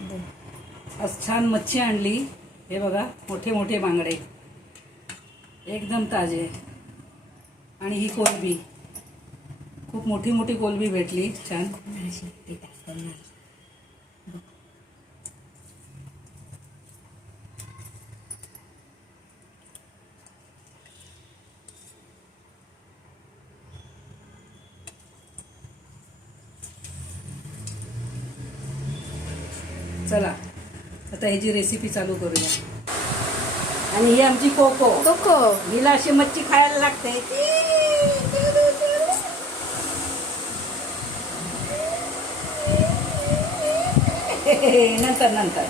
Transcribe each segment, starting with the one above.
आज छान मच्छी आणली. हे बघा मोठे मोठे बांगडे. एकदम ताजे. आणि ही कोलबी. खूप मोठी मोठी कोलबी भेटली. छान. चला आता ह्याची रेसिपी चालू करूया. आणि ही आमची कोको. कोको. हिला अशी मच्छी खायला लागते. नंतर नंतर.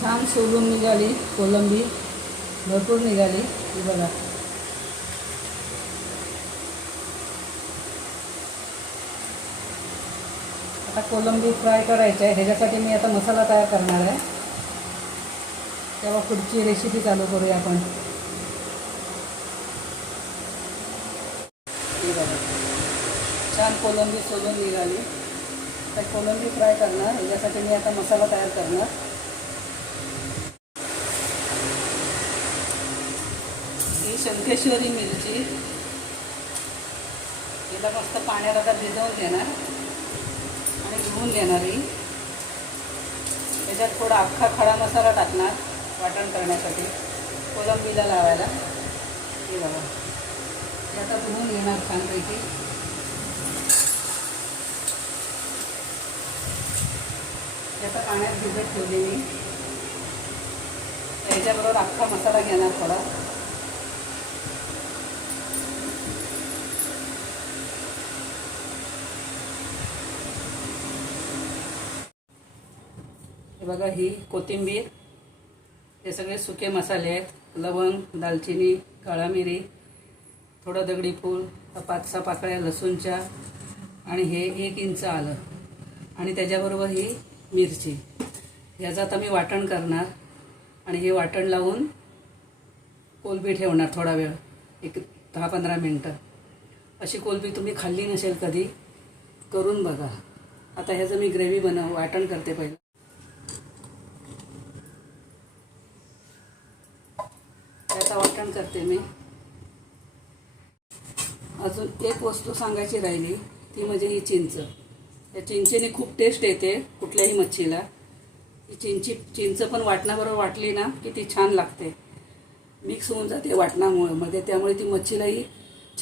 छान सोलून निघाली कोलंबी. भरपूर निघाली. बघा. आता कोलंबी फ्राय करायची आहे. ह्याच्यासाठी मी आता मसाला तयार करणार आहे. तेव्हा पुढची रेसिपी चालू करूया आपण. छान कोलंबी सोलून निघाली. तर कोलंबी फ्राय करणार. ह्याच्यासाठी मी आता मसाला तयार करणार. ही शंकेश्वरी मिरची. हिला मस्त पाण्यात आता भिजवून घेणार. आणि देणार घेणार ही त्याच्यात थोडा अख्खा खडा मसाला टाकणार वाटण करण्यासाठी. कोलंबीला लावायला. हे बघा. आता धुवून घेणार छानपैकी. त्याचा पाण्यात भिजत ठेवलेली. त्याच्याबरोबर अख्खा मसाला घेणार थोडा. बघा ही कोथिंबीर हे सगळे सुके मसाले आहेत. लवंग दालचिनी काळा मिरी थोडं दगडी फूल पाच सहा पाकळ्या लसूणच्या आणि हे एक इंच आलं. आणि त्याच्याबरोबर ही मिरची. ह्याचं आता मी वाटण करणार आणि हे वाटण लावून कोलबी ठेवणार थोडा वेळ एक दहा पंधरा मिनटं. अशी कोलबी तुम्ही खाल्ली नसेल कधी करून बघा. आता ह्याचं मी ग्रेव्ही बनव वाटण करते पहिलं. करते मी. अजून एक वस्तू सांगायची राहिली ती म्हणजे ही चिंच. या चिंचेने खूप टेस्ट येते कुठल्याही मच्छीला. ही चिंची चिंच पण वाटणाबरोबर वाटली ना की ती छान लागते. मिक्स होऊन जाते वाटणामुळे मध्ये त्यामुळे ती मच्छीलाही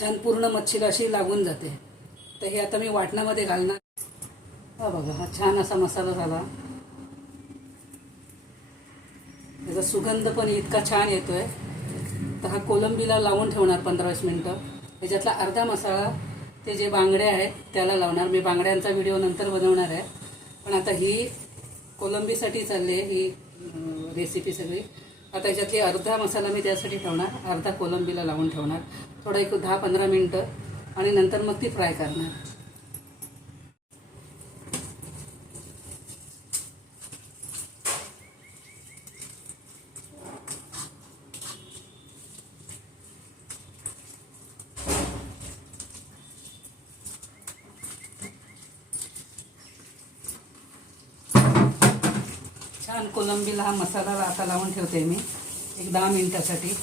छान पूर्ण मच्छीला अशी लागून जाते. तर हे आता मी वाटणामध्ये घालणार. हा बघा हा छान असा मसाला झाला. त्याचा सुगंध पण इतका छान येतोय. तर हा कोलंबीला लावून ठेवणार पंधरा वीस मिनटं. त्याच्यातला अर्धा मसाला ते जे बांगडे आहेत त्याला लावणार. मी बांगड्यांचा व्हिडिओ नंतर बनवणार आहे. पण आता ही कोलंबीसाठी चालली आहे ही रेसिपी सगळी. आता ह्याच्यातली अर्धा मसाला मी त्यासाठी ठेवणार. अर्धा कोलंबीला लावून ठेवणार. थोडं एक दहा पंधरा मिनटं. आणि नंतर मग ती फ्राय करणार. आणि कोलंबीला हा मसाला आता लावून ठेवते मी. एक दहा मिनटासाठी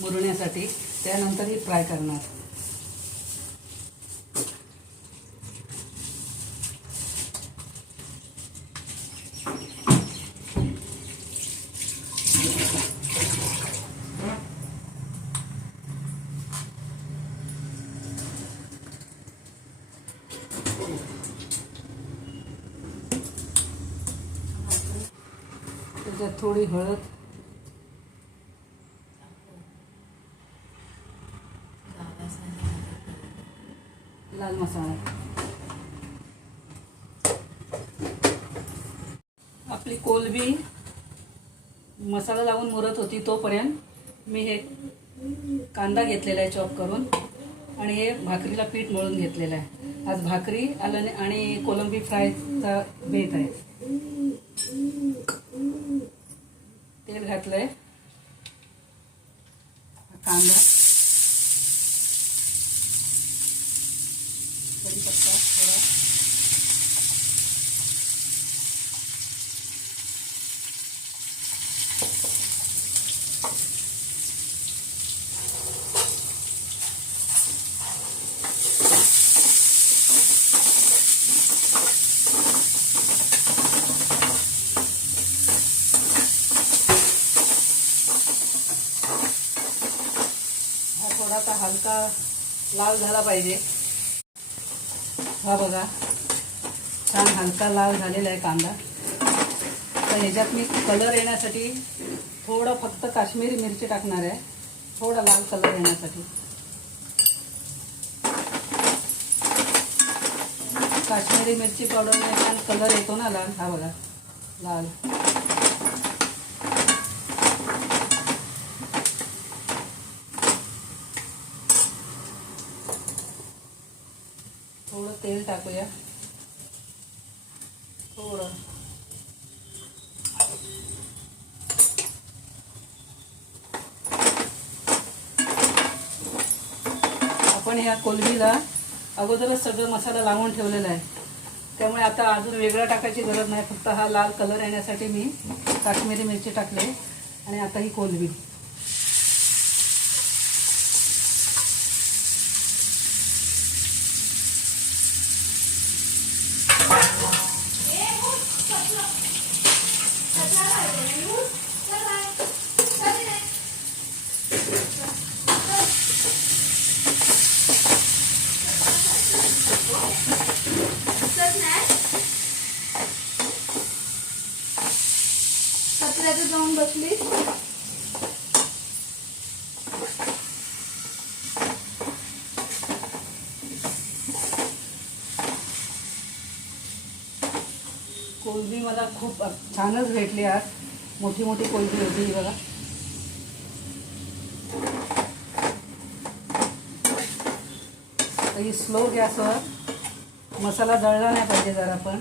मुरण्यासाठी. त्यानंतर ही फ्राय करणार. त्याच्यात थोडी हळद. लाल मसाला. आपली कोलबी मसाला लावून मुरत होती तोपर्यंत मी हे कांदा घेतलेला आहे चॉप करून आणि हे भाकरीला पीठ मळून घेतलेलं आहे. आज भाकरी आलं आणि कोलंबी फ्रायचा बेत आहे. मीठ घातलंय. कांदा. कढीपत्ता थोडा हलका लाल झाला पाहिजे. हा बघा छान हलका लाल झालेला आहे कांदा. तर ह्याच्यात मी कलर येण्यासाठी थोडं फक्त काश्मीरी मिरची टाकणार आहे. थोडा लाल कलर येण्यासाठी. काश्मीरी मिरची पावडरने छान कलर येतो ना लाल? हा बघा लाल थोडं तेल टाकूया. थोडं. आपण ह्या कोलबीला अगोदरच सगळं मसाला लावून ठेवलेला आहे. त्यामुळे आता अजून वेगळा टाकायची गरज नाही. फक्त हा लाल कलर येण्यासाठी मी काश्मीरी मिरची टाकले आणि आता ही कोलबी कोलबी मला खूप छानच भेटली आज. मोठी मोठी कोलबी होती ही बघा. तर ही स्लो गॅसवर मसाला जळला नाही पाहिजे जरा पण.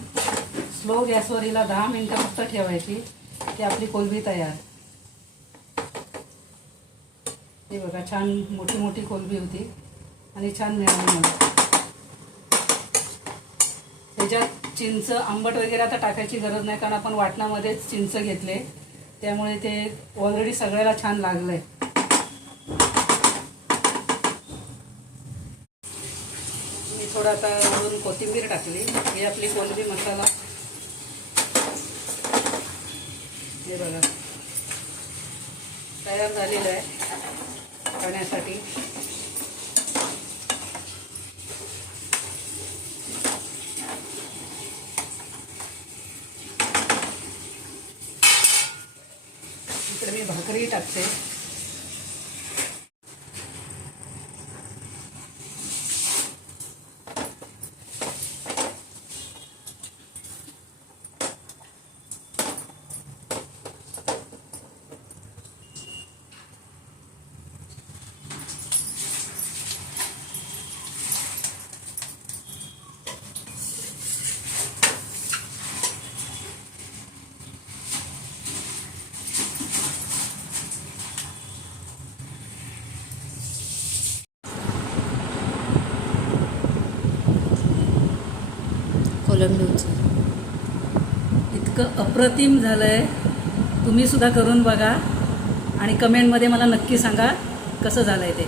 स्लो गॅसवर हिला दहा मिनटं फक्त ठेवायची. की आपली कोलबी तयार. हे बघा छान मोठी मोठी कोलबी होती. आणि छान मिळाली मला. त्याच्यात चिंच आंबट वगैरे आता टाकायची गरज नाही कारण आपण वाटणामध्येच चिंच घेतले. त्यामुळे ते ऑलरेडी सगळ्याला छान लागलंय. मी थोडं आता वरून कोथिंबीर टाकली. ही आपली कोलबी मसाला. हे बघा. तयार झालेलं आहे खाण्यासाठी. इकडे मी भाकरी टाकते. कोलंबीचं इतकं अप्रतिम झालं आहे तुम्ही सुद्धा करून बघा आणि कमेंटमध्ये मला नक्की सांगा कसं झालं आहे ते.